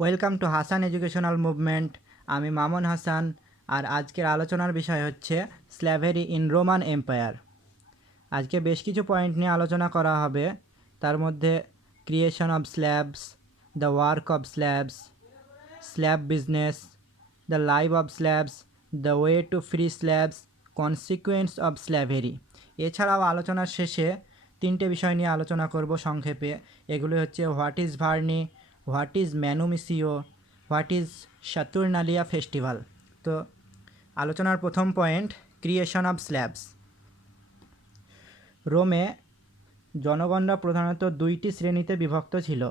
Welcome to Hasan educational movement. আমি মামুন হাসান। আর আজকের আলোচনার বিষয় হচ্ছে স্ল্যাভেরি ইন রোমান এম্পায়ার। আজকে বেশ কিছু পয়েন্ট নিয়ে আলোচনা করা হবে। তার মধ্যে creation of slabs, the work of slabs, slab business, the life of slabs, the way to free slabs, consequence of slavery. এছাড়াও আলোচনার শেষে তিনটে বিষয় নিয়ে আলোচনা করব সংক্ষেপে। এগুলি হচ্ছে what is vernae, what is manumissio, what is Saturnalia festival. তো আলোচনার প্রথম পয়েন্ট, ক্রিয়েশন অফ স্ল্যাবস। রোমে জনগণরা প্রধানত দুইটি শ্রেণীতে বিভক্ত ছিল।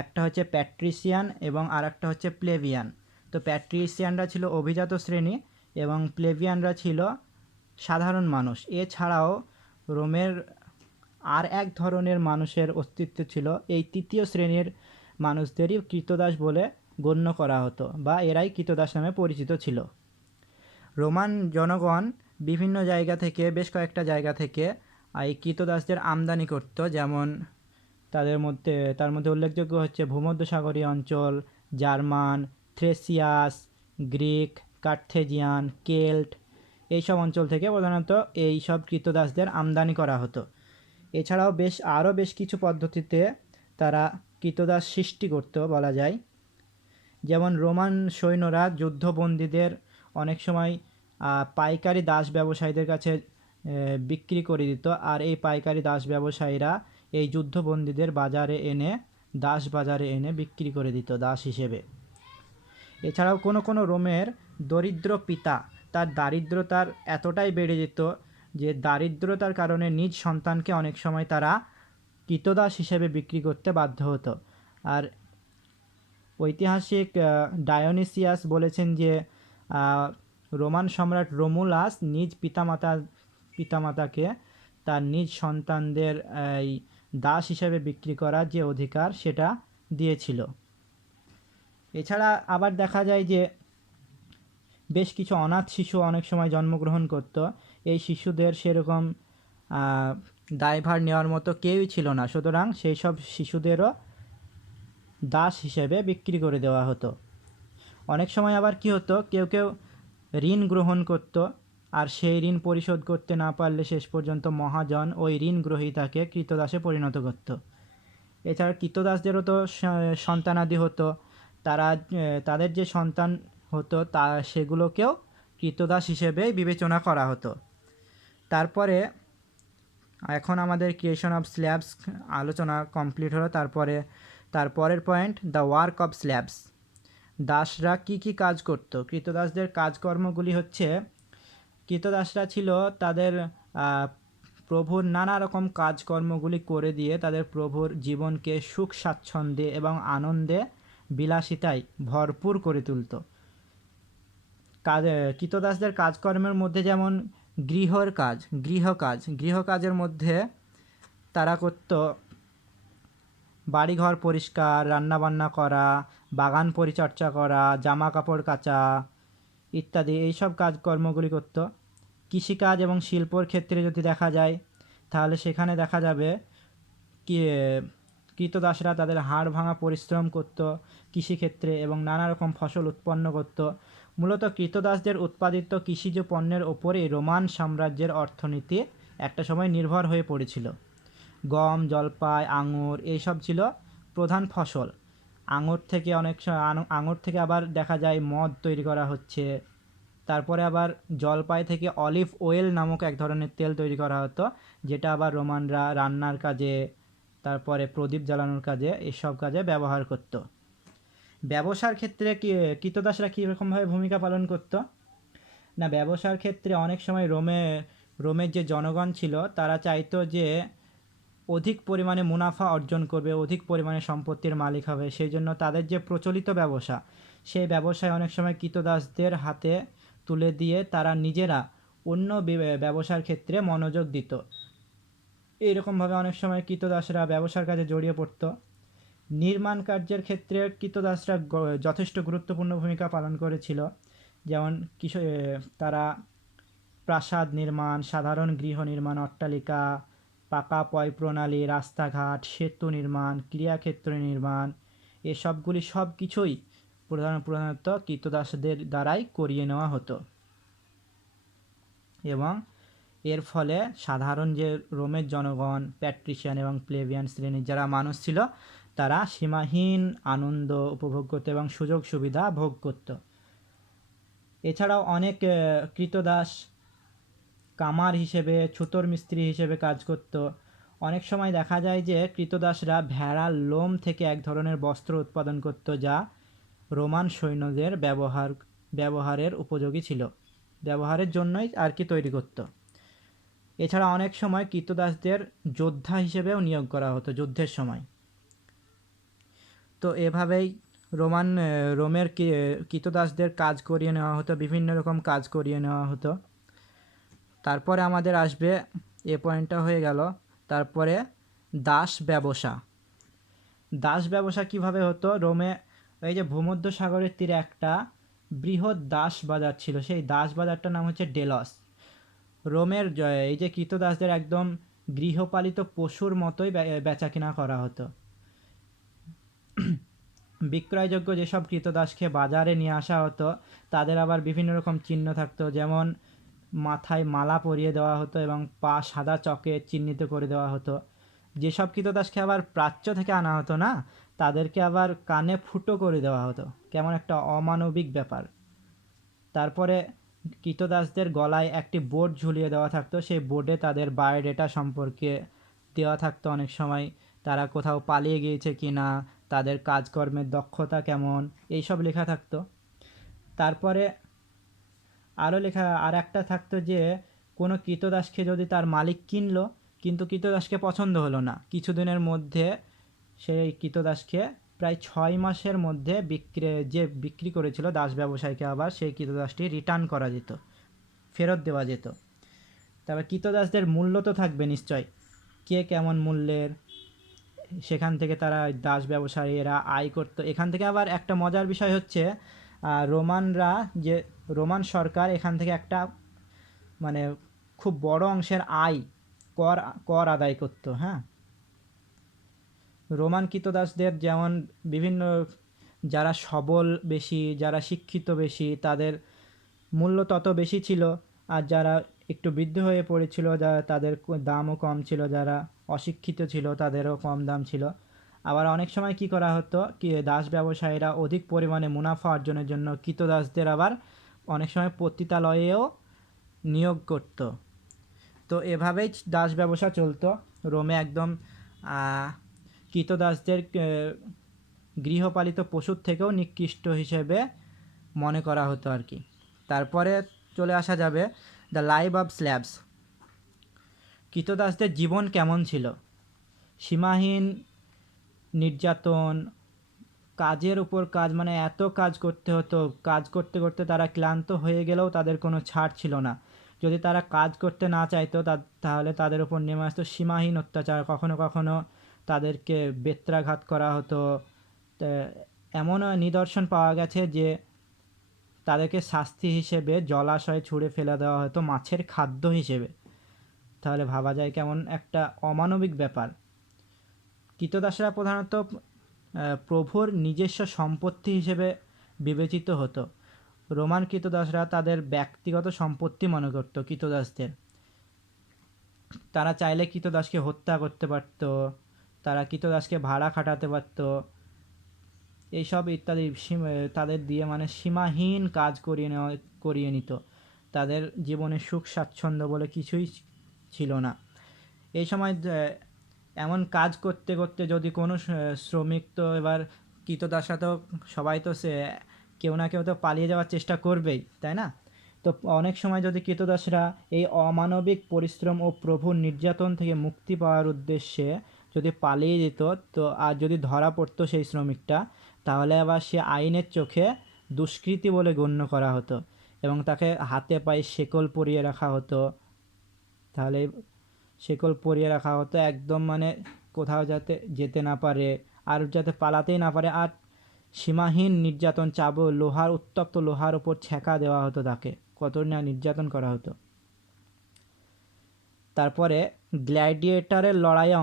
একটা হচ্ছে প্যাট্রিসিয়ান এবং আর একটা হচ্ছে প্লেভিয়ান। তো প্যাট্রিসিয়ানরা ছিল অভিজাত শ্রেণী এবং প্লেভিয়ানরা ছিল সাধারণ মানুষ। এছাড়াও রোমের আর এক ধরনের মানুষের অস্তিত্ব ছিল। এই তৃতীয় শ্রেণীর মানুষদেরই কৃতদাস বলে গণ্য করা হতো বা এরাই কৃতদাস নামে পরিচিত ছিল। রোমান জনগণ বিভিন্ন জায়গা থেকে, বেশ কয়েকটা জায়গা থেকে এই কৃতদাসদের আমদানি করত। যেমন তার মধ্যে উল্লেখযোগ্য হচ্ছে ভূমধ্যসাগরীয় অঞ্চল, জার্মান, থ্রেসিয়াস, গ্রিক, কার্থেজিয়ান, কেল্ট, এইসব অঞ্চল থেকে প্রধানত এই সব কৃতদাসদের আমদানি করা হতো। এছাড়াও আরও বেশ কিছু পদ্ধতিতে তারা কৃতদাস সৃষ্টি করত বলা যায়। যেমন রোমান সৈন্যরা যুদ্ধবন্দীদের অনেক সময় পাইকারি দাস ব্যবসায়ীদের কাছে বিক্রি করে দিত, আর এই পাইকারি দাস ব্যবসায়ীরা এই যুদ্ধবন্দীদের দাস বাজারে এনে বিক্রি করে দিত দাস হিসেবে। এছাড়াও কোনো রোমের দরিদ্র পিতা তার দারিদ্রতার এতটাই বেড়ে যেত যে দারিদ্রতার কারণে নিজ সন্তানকে অনেক সময় তারা কৃতদাস হিসেবে বিক্রি করতে বাধ্য হতো। আর ঐতিহাসিক ডায়োনিসিয়াস বলেছেন যে রোমান সম্রাট রোমুলাস নিজ পিতামাতাকে তার নিজ সন্তানদের এই দাস হিসেবে বিক্রি করার যে অধিকার সেটা দিয়েছিল। এছাড়া আবার দেখা যায় যে বেশ কিছু অনাথ শিশু অনেক সময় জন্মগ্রহণ করত। এই শিশুদের সেরকম দায়ভার নেওয়ার মতো কেউই ছিল না, সুতরাং সেই সব শিশুদেরও দাস হিসেবে বিক্রি করে দেওয়া হতো। অনেক সময় আবার কি হতো, কেউ ঋণ গ্রহণ করত, আর সেই ঋণ পরিশোধ করতে না পারলে শেষ পর্যন্ত মহাজন ওই ঋণ গ্রহীতাকে কৃতদাসে পরিণত করত। এছাড়া কৃতদাসদেরও তো সন্তানাদি হতো। তাদের যে সন্তান হতো সেগুলোকেও কৃতদাস হিসেবে বিবেচনা করা হতো। তারপরে এখন আমাদের ক্রিয়েশন অফ স্ল্যাবস আলোচনা কমপ্লিট হলো। তারপরের point, the work of slaves. দাসরা কি কাজ করত? কৃতদাসদের কাজকর্মগুলি হচ্ছে, কৃতদাসরা ছিল তাদের প্রভুর নানা রকম কাজকর্মগুলি করে দিয়ে তাদের প্রভুর জীবনকে সুখ স্বাচ্ছন্দ্যে এবং আনন্দে বিলাসিতায় ভরপুর করে তুলত। কৃতদাসদের কাজকর্মের মধ্যে যেমন গৃহকাজের মধ্যে তারা করত বাড়িঘর পরিষ্কার, রান্নাবান্না করা, বাগান পরিচর্যা করা, জামা কাপড় কাচা ইত্যাদি এইসব কাজকর্মগুলি করত। কৃষিকাজ এবং শিল্পর ক্ষেত্রে যদি দেখা যায় তাহলে সেখানে দেখা যাবে কৃতদাসরা তাদের হাড় ভাঙা পরিশ্রম করত কৃষিক্ষেত্রে এবং নানা রকম ফসল উৎপন্ন করত। মূলত কৃতদাসদের উৎপাদিত কৃষিজ পণ্যের ওপরেই রোমান সাম্রাজ্যের অর্থনীতি একটা সময় নির্ভর হয়ে পড়েছিল। গম, জলপাই, আঙুর এইসব ছিল প্রধান ফসল। আঙুর থেকে আবার দেখা যায় মদ তৈরি করা হচ্ছে। তারপরে আবার জলপাই থেকে অলিভ অয়েল নামক এক ধরনের তেল তৈরি করা হতো, যেটা আবার রোমানরা রান্নার কাজে, তারপরে প্রদীপ জ্বালানোর কাজে, এসব কাজে ব্যবহার করত। ব্যবসার ক্ষেত্রে কৃতদাসরা কীরকমভাবে ভূমিকা পালন করত? না, ব্যবসার ক্ষেত্রে অনেক সময় রোমের যে জনগণ ছিল তারা চাইতো যে অধিক পরিমাণে মুনাফা অর্জন করবে, অধিক পরিমাণে সম্পত্তির মালিক হবে। সেই জন্য তাদের যে প্রচলিত ব্যবসা, সেই ব্যবসায় অনেক সময় কৃতদাসদের হাতে তুলে দিয়ে তারা নিজেরা অন্য ব্যবসার ক্ষেত্রে মনোযোগ দিত। এইরকমভাবে অনেক সময় কৃতদাসরা ব্যবসার কাজে জড়িয়ে পড়ত। নির্মাণ কার্যের ক্ষেত্রে কৃতদাসরা যথেষ্ট গুরুত্বপূর্ণ ভূমিকা পালন করেছিল। যেমন তারা প্রাসাদ নির্মাণ, সাধারণ গৃহ নির্মাণ, অট্টালিকা, পাকা পয় প্রণালী, রাস্তাঘাট, সেতু নির্মাণ, ক্রীড়াক্ষেত্র নির্মাণ, এসবগুলি সব কিছুই প্রধানত কৃতদাসদের দ্বারাই করিয়ে নেওয়া হতো এবং এর ফলে সাধারণ যে রোমের জনগণ, প্যাট্রিশিয়ান এবং প্লেবিয়ান শ্রেণীর যারা মানুষ ছিল তারা সীমাহীন আনন্দ উপভোগ করত এবং সুযোগ সুবিধা ভোগ করত। এছাড়াও অনেক কৃতদাস কামার হিসেবে, ছুতোর মিস্ত্রি হিসেবে কাজ করত। অনেক সময় দেখা যায় যে কৃতদাসরা ভেড়ার লোম থেকে এক ধরনের বস্ত্র উৎপাদন করত যা রোমান সৈন্যদের ব্যবহারের উপযোগী ছিল, ব্যবহারের জন্যই আর কি তৈরি করত। এছাড়া অনেক সময় কৃতদাসদের যোদ্ধা হিসেবেও নিয়োগ করা হতো যুদ্ধের সময়। তো এভাবেই রোমের কৃতদাসদের কাজ করিয়ে নেওয়া হতো, বিভিন্ন রকম কাজ করিয়ে নেওয়া হতো। তারপরে আমাদের আসবে, এ পয়েন্টটা হয়ে গেল, তারপরে দাস ব্যবসা। দাস ব্যবসা কিভাবে হতো? রোমে এই যে ভূমধ্য সাগরের তীরে একটা বৃহৎ দাস বাজার ছিল, সেই দাস বাজারটার নাম হচ্ছে ডেলস। রোমের এই যে কৃতদাসদের একদম গৃহপালিত পশুর মতোই বেচা কিনা করা হতো। বিক্রয়যোগ্য যেসব কৃতদাসকে বাজারে নিয়ে আসা হতো তাদের আবার বিভিন্ন রকম চিহ্ন থাকতো, যেমন মাথায় মালা পরিয়ে দেওয়া হতো এবং পা সাদা চকে চিহ্নিত করে দেওয়া হতো। যেসব কৃতদাসকে আবার প্রাচ্য থেকে আনা হতো না, তাদেরকে আবার কানে ফুটো করে দেওয়া হতো, কেমন একটা অমানবিক ব্যাপার। তারপরে কৃতদাসদের গলায় একটি বোর্ড ঝুলিয়ে দেওয়া থাকতো, সেই বোর্ডে তাদের বায়োডেটা সম্পর্কে দেওয়া থাকতো। অনেক সময় তারা কোথাও পালিয়ে গিয়েছে কি না, তাদের কাজকর্মের দক্ষতা কেমন, এইসব লেখা থাকতো। তারপরে আর একটা থাকতো যে কোনো কৃতদাসকে যদি তার মালিক কিনলো, কিন্তু কৃতদাসকে পছন্দ হলো না, কিছুদিনের মধ্যে সেই কৃতদাসকে প্রায় 6 মাসের মধ্যে বিক্রি করেছিল দাস ব্যবসায়ীকে, আবার সেই কৃতদাসটি রিটার্ন করা যেত, ফেরত দেওয়া যেত। তবে কৃতদাসদের মূল্য তো থাকবে নিশ্চয়, কে কেমন মূল্যের, সেখান থেকে তারা দাস ব্যবসায়ীরা আয় করতো। এখান থেকে আবার একটা মজার বিষয় হচ্ছে রোমান সরকার এখান থেকে একটা মানে খুব বড় অংশের আয় কর আদায় করতো। হ্যাঁ, রোমান কৃতদাসদের যেমন বিভিন্ন, যারা সবল বেশি, যারা শিক্ষিত বেশি, তাদের মূল্য তত বেশি ছিল, আর যারা একটু বৃদ্ধ হয়ে পড়েছিল, তাদের দামও কম ছিল, যারা অশিক্ষিত ছিল তাদেরও কম দাম ছিল। আবার অনেক সময় কি করা হতো, কি দাস ব্যবসায়ীরা অধিক পরিমাণে মুনাফা অর্জনের জন্য কৃতদাসদের আবার অনেক সময় পতিতালয়েও নিয়োগ করত। তো এভাবেই দাস ব্যবসা চলতো রোমে। একদম কৃতদাসদের গৃহপালিত পশুর থেকেও নিকৃষ্ট হিসেবে মনে করা হতো আর কি। তারপরে চলে আসা যাবে দ্য লাইফ অফ স্ল্যাভস। কৃতদাসদের জীবন কেমন ছিল? সীমাহীন নির্যাতন, কাজের উপর কাজ, মানে এত কাজ করতে হতো, কাজ করতে করতে তারা ক্লান্ত হয়ে গেলেও তাদের কোনো ছাড় ছিল না। যদি তারা কাজ করতে না চাইতো তাহলে তাদের উপর নেমে আসতো সীমাহীন অত্যাচার। কখনো কখনো তাদেরকে বেত্রাঘাত করা হতো। এমনও নিদর্শন পাওয়া গেছে যে তাদেরকে শাস্তি হিসেবে জলাশয়ে ছুঁড়ে ফেলে দেওয়া হতো মাছের খাদ্য হিসেবে। তাহলে ভাবা যায় কেমন একটা অমানবিক ব্যাপার। কৃতদাসরা প্রধানত প্রভুর নিজস্ব সম্পত্তি হিসেবে বিবেচিত হতো। রোমান কৃতদাসরা তাদের ব্যক্তিগত সম্পত্তি মনে করত কৃতদাসদের। তারা চাইলে কৃতদাসকে হত্যা করতে পারত, তারা কৃতদাসকে ভাড়া খাটাতে পারত, এইসব ইত্যাদি তাদের দিয়ে মানে সীমাহীন কাজ করিয়ে নিত। তাদের জীবনে সুখ স্বাচ্ছন্দ্য বলে কিছুই ছিল না। এই সময় এমন কাজ করতে করতে যদি কোনো শ্রমিক, তো এবার কৃতদাসরা তো সবাই তো কেউ না কেউ তো পালিয়ে যাওয়ার চেষ্টা করবেই, তাই না? তো অনেক সময় যদি কৃতদাসরা এই অমানবিক পরিশ্রম ও প্রভুর নির্যাতন থেকে মুক্তি পাওয়ার উদ্দেশ্যে যদি পালিয়ে যেত, তো আর যদি ধরা পড়তো সেই শ্রমিকটা, তাহলে আবার সে আইনের চোখে দুষ্কৃতী বলে গণ্য করা হতো এবং তাকে হাতে পায়ে শেকল পরিয়ে রাখা হতো। তাহলে শেকল পরিয়ে রাখা হতো একদম, মানে কোথাও যাতে যেতে না পারে, আর যাতে পালাতেই না পারে। আর সীমাহীন নির্যাতন, উত্তপ্ত লোহার ওপর ছ্যাঁকা দেওয়া হতো, তাকে কত না নির্যাতন করা হতো। তারপরে গ্ল্যাডিয়েটারের লড়াইয়ে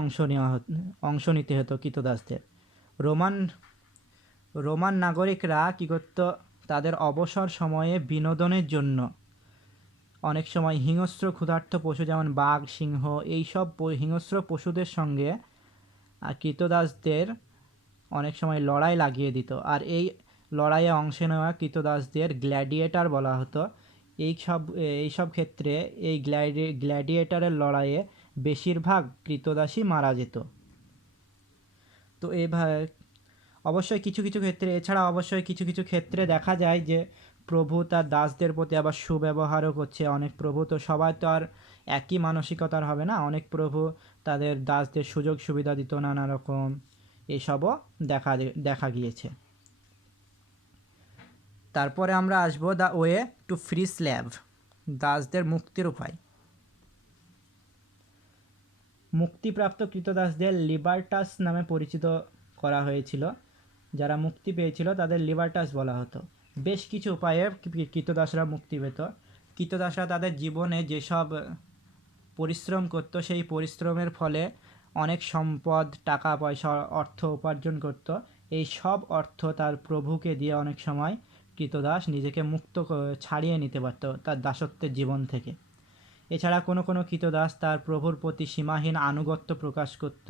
অংশ নিতে হতো কৃতদাসদের। রোমান রোমান নাগরিকরা কী করত, তাদের অবসর সময়ে বিনোদনের জন্য অনেক সময় হিংস্র ক্ষুধার্ত পশু যেমন বাঘ, সিংহ এইসব হিংস্র পশুদের সঙ্গে কৃতদাসদের অনেক সময় লড়াই লাগিয়ে দিত। আর এই লড়াইয়ে অংশ নেওয়া কৃতদাসদের গ্ল্যাডিয়েটর বলা হতো। এইসব ক্ষেত্রে এই গ্ল্যাডিয়েটরের লড়াইয়ে বেশিরভাগ কৃতদাসই মারা যেত। তো এইভাবে অবশ্যই কিছু কিছু ক্ষেত্রে, এছাড়া অবশ্যই কিছু কিছু ক্ষেত্রে দেখা যায় যে প্রভু তার দাসদের প্রতি আবার সুব্যবহারও করছে। অনেক প্রভু তো সবাই তো আর একই মানসিকতার হবে না, অনেক প্রভু তাদের দাসদের সুযোগ সুবিধা দিত নানা রকম, এসবও দেখা গিয়েছে। তারপরে আমরা আসবো দ্য ওয়ে টু ফ্রি স্ল্যাভ, দাসদের মুক্তির উপায়। মুক্তিপ্রাপ্ত কৃতদাসদের লিবার্টাস নামে পরিচিত করা হয়েছিল। যারা মুক্তি পেয়েছিল তাদের লিবার্টাস বলা হতো। বেশ কিছু উপায়ে কৃতদাসরা মুক্তি পেত। কৃতদাসরা তাদের জীবনে যেসব পরিশ্রম করত, সেই পরিশ্রমের ফলে অনেক সম্পদ, টাকা পয়সা, অর্থ উপার্জন করত। এই সব অর্থ তার প্রভুকে দিয়ে অনেক সময় কৃতদাস নিজেকে মুক্ত ছাড়িয়ে নিতে পারত তার দাসত্বের জীবন থেকে। এছাড়া কোনো কোনো কৃতদাস তার প্রভুর প্রতি সীমাহীন আনুগত্য প্রকাশ করত,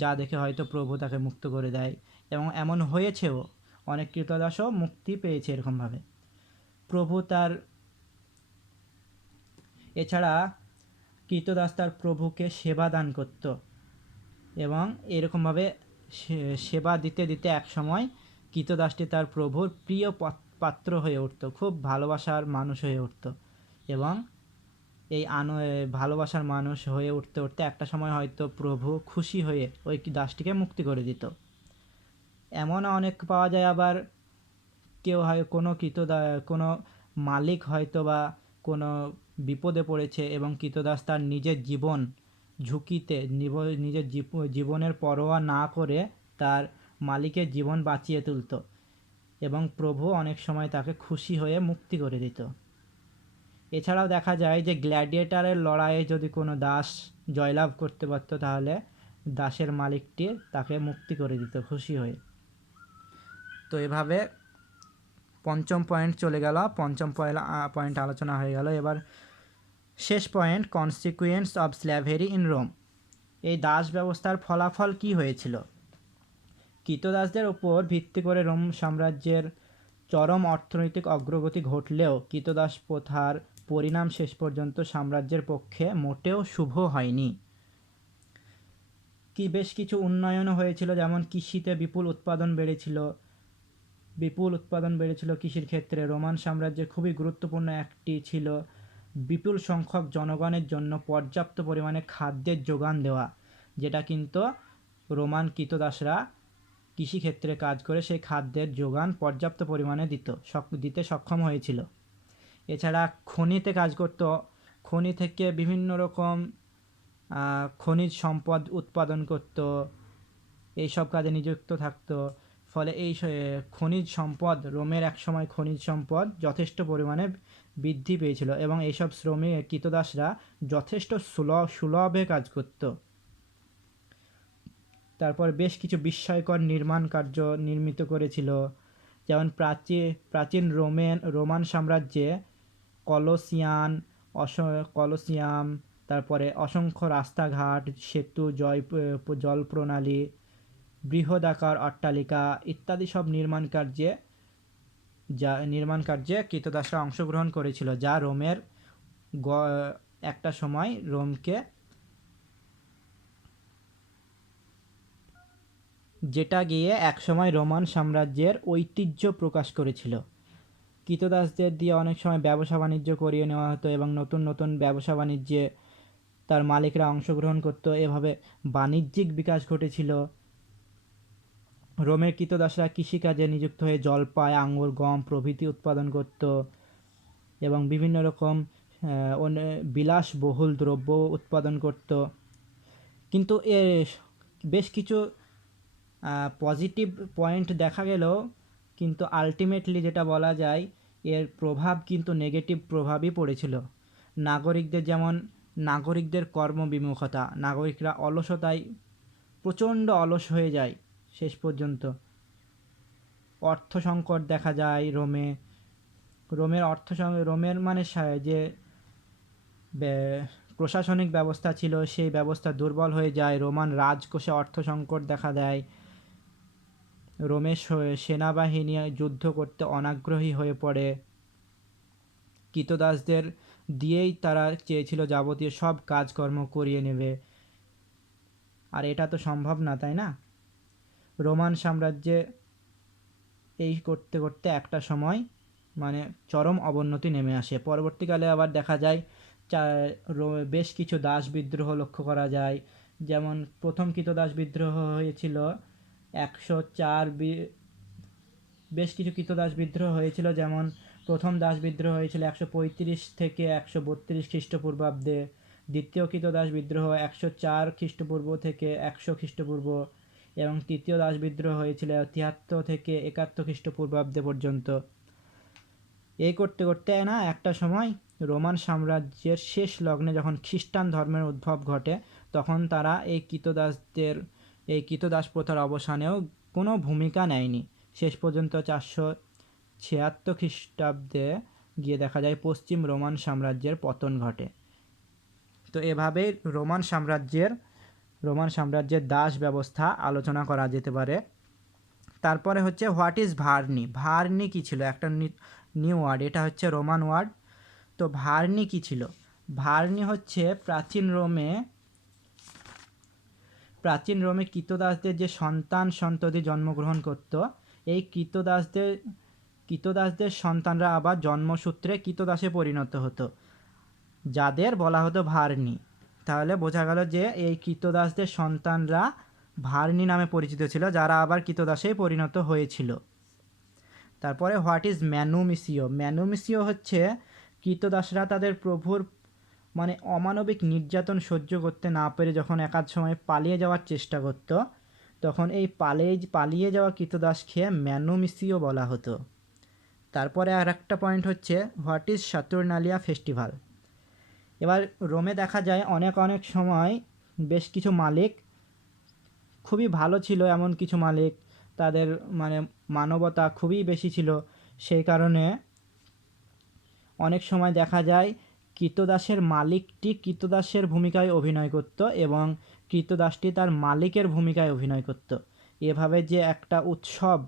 যা দেখে হয়তো প্রভু তাকে মুক্ত করে দেয়, এবং এমন হয়েছেও, অনেক কৃতদাসও মুক্তি পেয়েছে এরকমভাবে প্রভু তার। এছাড়া কৃতদাস তার প্রভুকে সেবা দান করত, এবং এরকমভাবে সেবা দিতে দিতে একসময় কৃতদাসটি তার প্রভুর প্রিয় পাত্র হয়ে উঠত, খুব ভালোবাসার মানুষ হয়ে উঠত, এবং এই ভালোবাসার মানুষ হয়ে উঠতে উঠতে একটা সময় হয়তো প্রভু খুশি হয়ে ওই দাসটিকে মুক্তি করে দিত। এমন অনেক পাওয়া যায়। আবার কেউ হয় কোনো মালিক হয়তো বা কোনো বিপদে পড়েছে এবং কৃতদাস তার নিজের জীবন ঝুঁকিতে নিজের জীবনের পরোয়া না করে তার মালিকের জীবন বাঁচিয়ে তুলত, এবং প্রভু অনেক সময় তাকে খুশি হয়ে মুক্তি করে দিত। এছাড়াও দেখা যায় যে গ্ল্যাডিয়েটরের লড়াইয়ে যদি কোনো দাস জয়লাভ করতে পারত, তাহলে দাসের মালিকটি তাকে মুক্তি করে দিত খুশি হয়ে। তো এভাবে পঞ্চম পয়েন্ট চলে গেল, পঞ্চম পয়েন্ট আলোচনা হয়ে গেল। এবার শেষ point, consequence of slavery in Rome. এই দাস ব্যবস্থার ফলাফল কি হয়েছিল? কৃতদাসদের উপর ভিত্তি করে রোম সাম্রাজ্যের চরম অর্থনৈতিক অগ্রগতি ঘটলেও কৃতদাস প্রথার পরিণাম শেষ পর্যন্ত সাম্রাজ্যের পক্ষে মোটেও শুভ হয়নি। বেশ কিছু উন্নয়নও হয়েছিল, যেমন কৃষিতে বিপুল উৎপাদন বেড়েছিল কৃষির ক্ষেত্রে। রোমান সাম্রাজ্যের খুবই গুরুত্বপূর্ণ একটি ছিল বিপুল সংখ্যক জনগণের জন্য পর্যাপ্ত পরিমাণে খাদ্যের যোগান দেওয়া, যেটা কিন্তু রোমান কৃতদাসরা কৃষিক্ষেত্রে কাজ করে সেই খাদ্যের যোগান পর্যাপ্ত পরিমাণে দিতে সক্ষম হয়েছিল। এছাড়া খনিতে কাজ করত, খনি থেকে বিভিন্ন রকম খনিজ সম্পদ উৎপাদন করত, এইসব কাজে নিযুক্ত থাকতো। ফলে এই খনিজ সম্পদ, রোমের একসময় খনিজ সম্পদ যথেষ্ট পরিমাণে বৃদ্ধি পেয়েছিল, এবং এইসব কৃতদাসরা যথেষ্ট সুলভে কাজ করত। তারপর বেশ কিছু বিস্ময়কর নির্মাণ কার্য নির্মিত করেছিল, যেমন প্রাচীন রোমান সাম্রাজ্যে কলোসিয়াম, তারপরে অসংখ্য রাস্তাঘাট, সেতু, জল প্রণালী, বৃহদাকার অট্টালিকা ইত্যাদি সব নির্মাণ কার্যে কৃতদাসরা অংশগ্রহণ করেছিল, যা রোমের একটা সময় যেটা গিয়ে একসময় রোমান সাম্রাজ্যের ঐতিহ্য প্রকাশ করেছিল। কৃতদাসদের দিয়ে অনেক সময় ব্যবসা বাণিজ্য করিয়ে নেওয়া হতো, এবং নতুন নতুন ব্যবসা বাণিজ্যে তার মালিকরা অংশগ্রহণ করত। এভাবে বাণিজ্যিক বিকাশ ঘটেছিল। রোমের কৃতদাসরা কৃষিকাজে নিযুক্ত হয়ে জলপাই, আঙ্গুর, গম প্রভৃতি উৎপাদন করত, এবং বিভিন্ন রকম বিলাসবহুল দ্রব্য উৎপাদন করত। কিন্তু বেশ কিছু পজিটিভ পয়েন্ট দেখা গেলেও কিন্তু আলটিমেটলি যেটা বলা যায়, এর প্রভাব কিন্তু নেগেটিভ প্রভাবই পড়েছিল। নাগরিকদের কর্মবিমুখতা, নাগরিকরা অলসতায় প্রচণ্ড অলস হয়ে যায় শেষ পর্যন্ত। অর্থ সংকট দেখা যায় রোমের মানে যে প্রশাসনিক ব্যবস্থা ছিল সেই ব্যবস্থা দুর্বল হয়ে যায়, রোমান রাজকোষে অর্থ সংকট দেখা দেয়, রোমের সেনাবাহিনী যুদ্ধ করতে অনাগ্রহী হয়ে পড়ে, কৃতদাসদের দিয়েই তারা চেয়েছিল যাবতীয় সব কাজকর্ম করিয়ে নেবে, আর এটা তো সম্ভব না, তাই না? রোমান সাম্রাজ্যে এই করতে করতে একটা সময় মানে চরম অবনতি নেমে আসে। পরবর্তীকালে আবার দেখা যায় বেশ কিছু দাস বিদ্রোহ লক্ষ্য করা যায়। যেমন প্রথম কৃতদাস বিদ্রোহ হয়েছিল 104, বেশ কিছু কৃতদাস বিদ্রোহ হয়েছিল। যেমন প্রথম দাস বিদ্রোহ হয়েছিল 135 থেকে 132 খ্রিস্টপূর্বাব্দে, দ্বিতীয় কৃতদাস বিদ্রোহ 104 খ্রিস্টপূর্ব থেকে 100 খ্রিস্টপূর্ব, এবং তৃতীয় দাস বিদ্রোহ হয়েছিল 73 থেকে 71 খ্রিস্টপূর্বাব্দে পর্যন্ত। এই করতে করতে না একটা সময় রোমান সাম্রাজ্যের শেষ লগ্নে যখন খ্রিস্টান ধর্মের উদ্ভব ঘটে, তখন তারা এই কৃতদাস প্রথার অবসানেও কোনো ভূমিকা নেয়নি। শেষ পর্যন্ত 476 খ্রিস্টাব্দে গিয়ে দেখা যায় পশ্চিম রোমান সাম্রাজ্যের পতন ঘটে। তো এভাবেই রোমান সাম্রাজ্যের দাস ব্যবস্থা আলোচনা করা যেতে পারে। তারপরে হচ্ছে হোয়াট ইজ ভার্নি। ভার্নি কী ছিল? একটা নিউ ওয়ার্ড, এটা হচ্ছে রোমান ওয়ার্ড। তো ভার্নি কী ছিল? ভার্নি হচ্ছে প্রাচীন রোমে কৃতদাসদের যে সন্ততি জন্মগ্রহণ করত, এই কৃতদাসদের সন্তানরা আবার জন্মসূত্রে কৃতদাসে পরিণত হতো, যাদের বলা হতো ভার্নি। তাহলে বোঝা গেল যে এই কৃতদাসদের সন্তানরা ভার্নি নামে পরিচিত ছিল, যারা আবার কৃতদাসে পরিণত হয়েছিল। তারপরে হোয়াট ইজ ম্যানুমিসিও। ম্যানুমিসিও হচ্ছে কৃতদাসরা তাদের প্রভুর মানে অমানবিক নির্যাতন সহ্য করতে না পেরে যখন একাধ সময় পালিয়ে যাওয়ার চেষ্টা করত, তখন এই পালিয়ে যাওয়া কৃতদাসকে ম্যানুমিসিও বলা হতো। তারপরে আর একটা পয়েন্ট হচ্ছে হোয়াট ইজ স্যাতুর্নালিয়া ফেস্টিভ্যাল। এবার রোমে দেখা যায় অনেক সময় বেশ কিছু মালিক খুবই ভালো ছিল, এমন কিছু মালিক তাদের মানে মানবতা খুবই বেশি ছিল, সেই কারণে অনেক সময় দেখা যায় কৃতদাসের মালিকটি কৃতদাসের ভূমিকায় অভিনয় করত এবং কৃতদাসটি তার মালিকের ভূমিকায় অভিনয় করত। এভাবে যে একটা উৎসব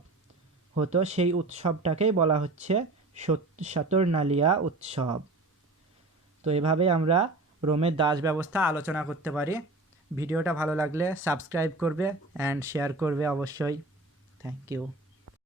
হতো, সেই উৎসবটাকেই বলা হচ্ছে স্যাতুর্নালিয়া উৎসব। তো এভাবে আমরা রোমের দাস ব্যবস্থা আলোচনা করতে পারি। ভিডিওটা ভালো লাগলে সাবস্ক্রাইব করবে অ্যান্ড শেয়ার করবে অবশ্যই। Thank you.